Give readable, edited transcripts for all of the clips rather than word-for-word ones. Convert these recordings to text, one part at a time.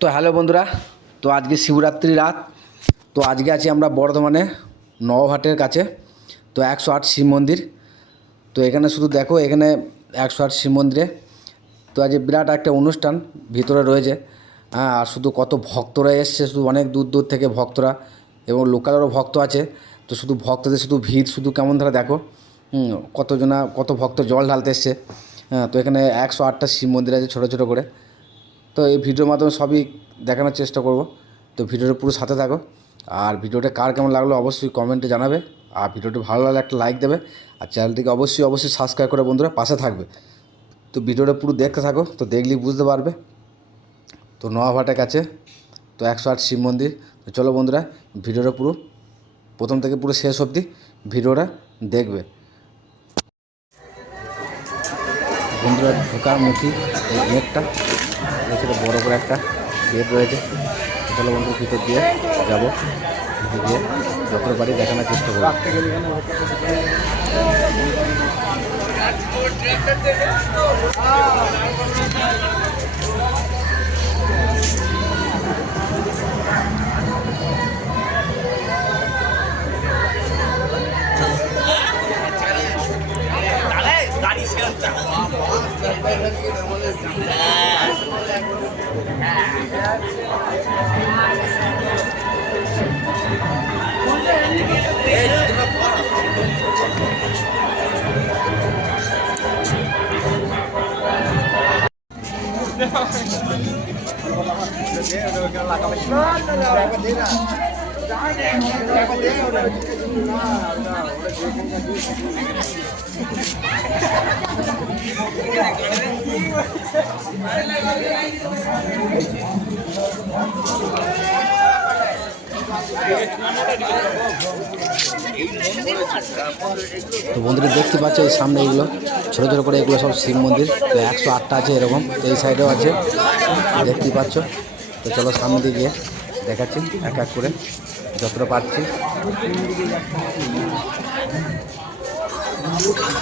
তো হ্যালো বন্ধুরা, তো আজকে শিবরাত্রি রাত। তো আজকে আছি আমরা বর্ধমানে নবহাটের কাছে। তো 108 শিব মন্দির। তো এখানে শুধু দেখো, এখানে 108 শিব মন্দিরে তো আজ বিরাট একটা অনুষ্ঠান ভিতরে রয়েছে। হ্যাঁ, আর শুধু কত ভক্তরা এসছে, শুধু অনেক দূর দূর থেকে ভক্তরা, এবং লোকালেরও ভক্ত আছে। তো শুধু ভক্তদের শুধু ভিড় শুধু কেমন ধরে দেখো, কত ভক্ত জল ঢালতে এসছে। হ্যাঁ, তো এখানে 108টা শিব মন্দির আছে ছোটো ছোটো করে। তো এই ভিডিওর মাধ্যমে সবই দেখানোর চেষ্টা করব। তো ভিডিওটা পুরো সাথে থাকো। আর ভিডিওটা কার কেমন লাগলো অবশ্যই কমেন্টে জানাবে। আর ভিডিওটি ভালো লাগলে একটা লাইক দেবে। আর চ্যানেলটিকে অবশ্যই সাবস্ক্রাইব করে বন্ধুরা পাশে থাকবে। তো ভিডিওটা পুরো দেখতে থাকো, তো দেখলেই বুঝতে পারবে। তো নওয়াভাটার কাছে তো 108 শিব মন্দির। তো চলো বন্ধুরা, ভিডিওটা পুরো প্রথম থেকে পুরো শেষ অবধি ভিডিওটা দেখবে। বন্ধুরা, ঢোকার মুখী এই গেটটা, এখানে বড় করে একটা গেট রয়েছে। চলো বন্ধু, ভিতর দিয়ে যাবো, গিয়ে যত বাড়ি দেখানোর চেষ্টা করবো। তো বন্ধুরা দেখতে পাচ্ছ এই সামনে এগুলো ছোটো ছোটো করে, এগুলো সব শিব মন্দির। তো 108টা আছে এরকম, এই সাইডেও আছে দেখতেই পাচ্ছ। তো চলো সামনে দিয়ে গিয়ে দেখাচ্ছি এক এক করে যতটা পারছি।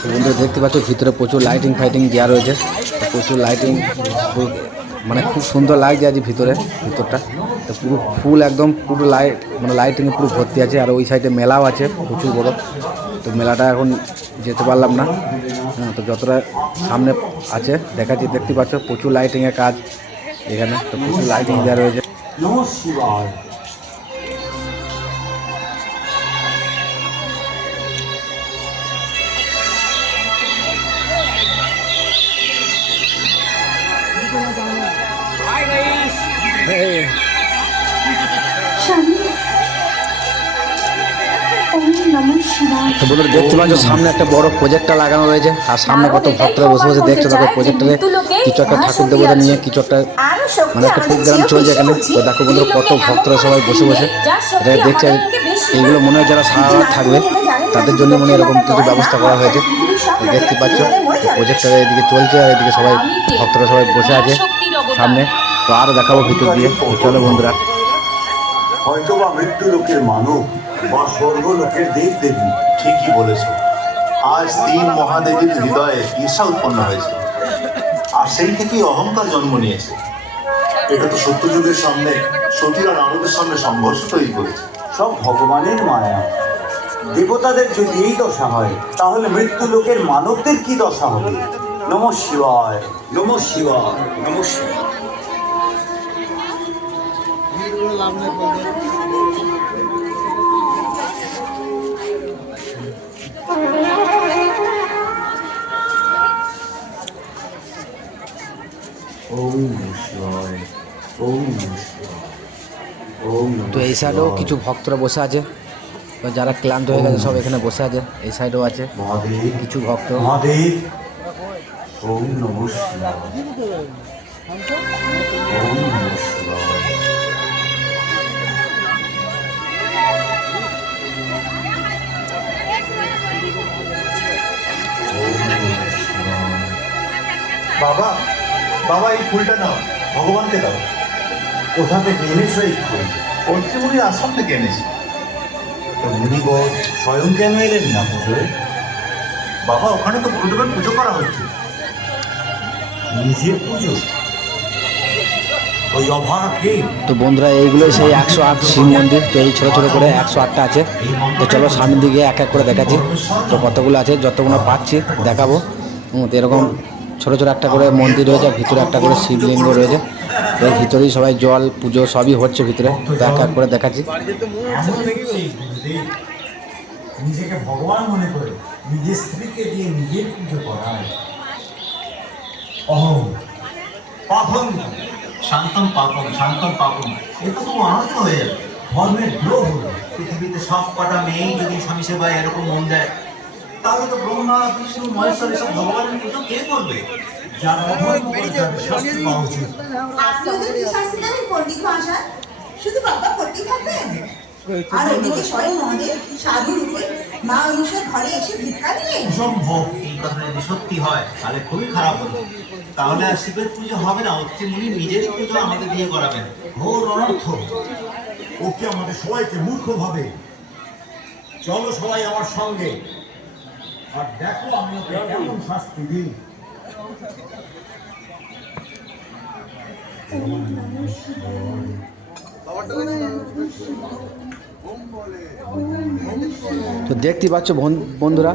তো বন্ধুরা দেখতে পাচ্ছ ভিতরে প্রচুর লাইটিং দেওয়া রয়েছে। প্রচুর লাইটিং, মানে খুব সুন্দর লাগছে আজ ভিতরটা। তো পুরো ফুল একদম পুরো লাইট, মানে লাইটিংয়ে পুরো ভর্তি আছে। আর ওই সাইডে মেলাও আছে প্রচুর বড়। তো মেলাটা এখন যেতে পারলাম না। হ্যাঁ, তো যতটা সামনে আছে দেখাচ্ছি, দেখতে পাচ্ছ প্রচুর লাইটিংয়ের কাজ এখানে। তো প্রচুর লাইটিং দেওয়া রয়েছে। নমস্কার। তো বন্ধুরা দেখতে পাচ্ছ সামনে একটা বড় প্রজেক্টর লাগানো রয়েছে। আর সামনে কত ভক্তরা বসে বসে দেখছো, দেখো প্রজেক্টরে কিছু একটা ঠাকুর দেবতা নিয়ে কিছু একটা, মানে একটা প্রোগ্রাম চলছে এখানে। তো দেখো বন্ধুরা কত ভক্তরা সবাই বসে বসে এটা দেখছে। এইগুলো মনে হয় যারা সারা রাত থাকবে তাদের জন্য মনে এরকম কিছু ব্যবস্থা করা হয়েছে। তো দেখতে পাচ্ছ প্রজেক্টরে এদিকে চলছে, আর এদিকে সবাই ভক্তরা সবাই বসে আছে সামনে। তো আরও দেখাবো ভিতর দিয়ে। চলো বন্ধুরা। হয়তো বা মৃত্যু লোকের মানব বা স্বর্গ লোকের দেব দেবী। ঠিকই বলেছ। আজ তিন মহাদেবীর হৃদয়ে ঈর্ষা উৎপন্ন হয়েছে, আর সেই থেকেই অহংকার জন্ম নিয়েছে। এটা তো সত্যযুগের সামনে সতীরা নারদের সামনে সংঘর্ষ তৈরি করেছে। সব ভগবানের মায়া। দেবতাদের যদি এই দশা হয়, তাহলে মৃত্যু লোকের মানবদের কি দশা হবে? নমঃ শিবায়, নমঃ শিবায়, নমঃ শিবায়। তো এই সাইডেও কিছু ভক্তরা বসে আছে। তো যারা ক্লান্ত হয়ে গেছে সব এখানে বসে আছে। এই সাইডেও আছে কিছু ভক্ত। মহাদেব, ওম নমঃ শিবায়, ওম নমঃ শিবায়। বাবা, বাবা এই ফুলটা নাও, ভগবানকে দাও। কোথা থেকে এনেছো এই ফুল? অত্রিমুনির আশ্রম থেকে এনেছি। তো মুনিবর স্বয়ং কেন এলেন না পুজোয়? বাবা, ওখানে তো গুরুদেবের পুজো করা হচ্ছে। নিজের পুজো? ওই অভাগাকে তো বন্ধুরা এইগুলোই সেই 108 শিব মন্দির। তো এই ছোটো ছোটো করে 108টা আছে। তো চলো সামনের দিকে এক এক করে দেখাচ্ছি। তো কতগুলো আছে যতগুলো পাচ্ছি দেখাবো। তো এরকম ছোটো ছোটো একটা করে মন্দির রয়েছে, ভিতরে একটা করে শিবলিঙ্গ রয়েছে। তো এর ভিতরেই সবাই জল পুজো সবই হচ্ছে ভিতরে। তো এক এক করে দেখাচ্ছি। নিজেকে ভগবান মনে করে নিজের স্ত্রীকে দিয়ে নিজের পুজো করায়। অহং পাপম শান্তম পাপম শান্তম পাপম, এটা তো আনন্দ হয়ে যাবে। ধর্মের দ্রোহ হলো পৃথিবীতে সব কটা মেয়েই যদি স্বামী সেবায় এরকম মন দেয়, তাহলে তো ব্রহ্মা বিষ্ণু মহেশ্বর এসব ভগবানের পুজো কে করবে? যার অধর্ম করে তাদের শাস্তি পাওয়া উচিত। আপনিও তো কি শাস্তি দেবেন পণ্ডিত মহাশয়? শুধু বাবা পড়তেই থাকবেন? আর ওদিকে স্বয়ং মহাদেব সাধু রূপে মা অনুষার ঘরে এসে ভিক্ষা দিলেন। অসম্ভব। এই কথা যদি সত্যি হয় তাহলে খুবই খারাপ হলো। তাহলে আর শিবের পুজো হবে না, অত্রিমুনি নিজেরই পুজো আমাদের দিয়ে করাবেন। ঘোর অনর্থ। ওকে আমাদের সবাইকে মূর্খ ভাবে। চলো সবাই আমার সঙ্গে, আর দেখো আমি ওকে কেমন শাস্তি দিই। তো দেখতেই পাচ্ছ বন্ধুরা,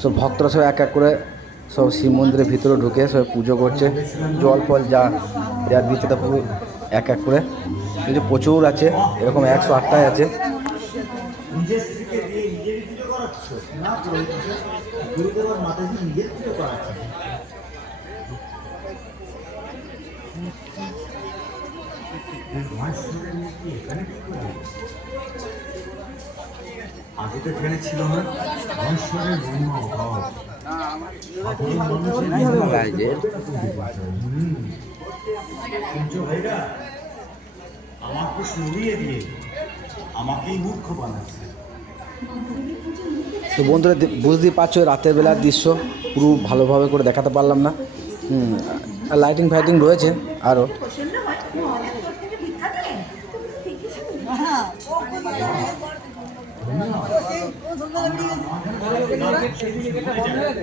সব ভক্তরা সব এক এক করে সব শিব মন্দিরের ভিতরে ঢুকে সব পুজো করছে। জল ফল যা যা দিচ্ছে তা পুরো এক এক করে। কিন্তু প্রচুর আছে, এরকম 108টাই আছে। নিজের স্ত্রীকে দিয়ে নিজেরই পুজো করাচ্ছ না, গুরুদেব আর মাতাজি নিজের পুজো করাচ্ছে। আগে তো এখানে ছিল না। মহেশ্বরের মহিমা অভাব। ভাইরা আমাকে সরিয়ে দিয়ে আমাকেই মূর্খ বানাচ্ছে। তো বন্ধুরা বুঝতেই পারছো রাতের বেলার দৃশ্য পুরো ভালোভাবে করে দেখাতে পারলাম না। আর লাইটিং ফাইটিং রয়েছে আরও। প্রসন্ন হয় মহাদেব তোর থেকে ভিক্ষা দিলেন।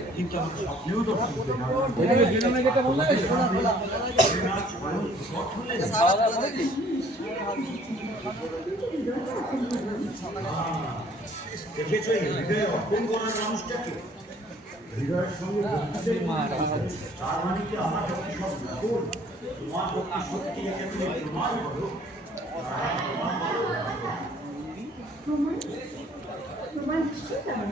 দেখেছো এই হৃদয়ে অর্পণ করার মানুষটাকে? হৃদয়ের সঙ্গে তার মানে কি আমার ভক্তি সব ভুল? তোমার ভক্তি সত্যি, একে তুমি প্রমাণ করো। তোমার নিশ্চয়ই তেমন।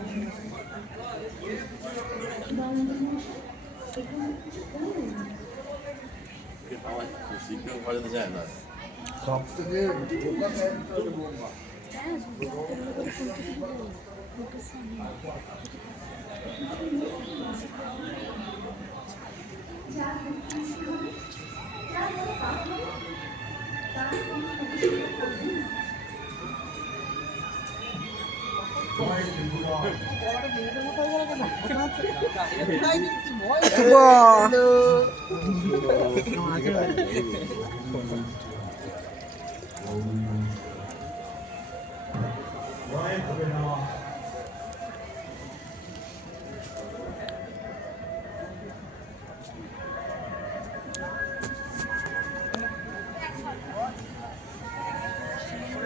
ভয় হবে না।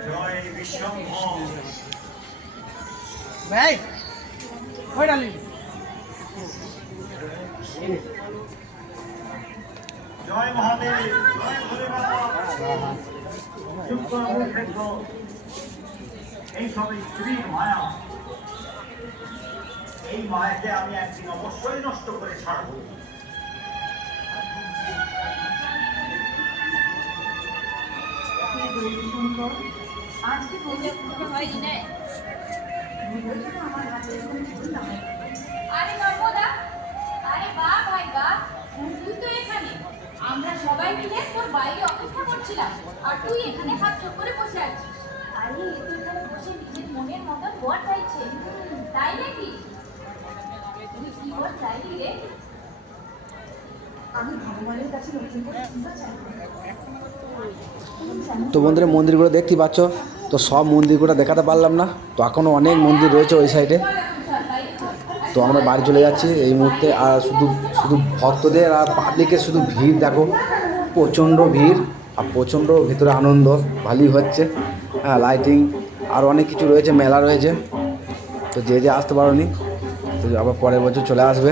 জয় বিশ্বম্ভর। ভাই কই ডালি জয় মহাদেব, জয় ভোলেনাথ। যুক্ত অনুক্ষেত্র, এই সবই স্ত্রীর মায়া। এই মায়াকে আমি একদিন অবশ্যই নষ্ট করে ছাড়বো। আজকে পূজা হয়নি না। আমার হাতে এরকম ভুল না হয়। আরে নর্মদা, আরে বাহ ভাই বাহ, তুই তো এখানে। আমরা সবাই মিলে তোর বাইরে অপেক্ষা করছিলাম, আর তুই এখানে হাত চোখ করে বসে আছিস। আরে এ তো এখানে বসে নিজের মনের মতন বর চাইছে। তাই নাকি? তুই কি বর চাইলি রে? আমি ভগবানের কাছে নতুন করে চিন্তা চাই। তো বন্ধুরা মন্দিরগুলো দেখতেই পাচ্ছ। তো সব মন্দিরগুলো দেখাতে পারলাম না, তো এখনও অনেক মন্দির রয়েছে ওই সাইডে। তো আমরা বাড়ি চলে যাচ্ছি এই মুহূর্তে। আর শুধু শুধু ভক্তদের আর পাবলিকের শুধু ভিড় দেখো, প্রচণ্ড ভিড়। আর প্রচণ্ড ভিতরে আনন্দ ভালোই হচ্ছে। হ্যাঁ, লাইটিং আর অনেক কিছু রয়েছে, মেলা রয়েছে। তো যে যে আসতে পারোনি তো আবার পরের বছর চলে আসবে।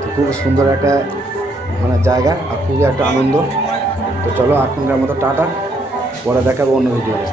তো খুব সুন্দর একটা মানে জায়গা আর খুবই একটা আনন্দ। তো চলো এখনকার মতো টাটা, পরে দেখাবো অন্য ভিডিওতে।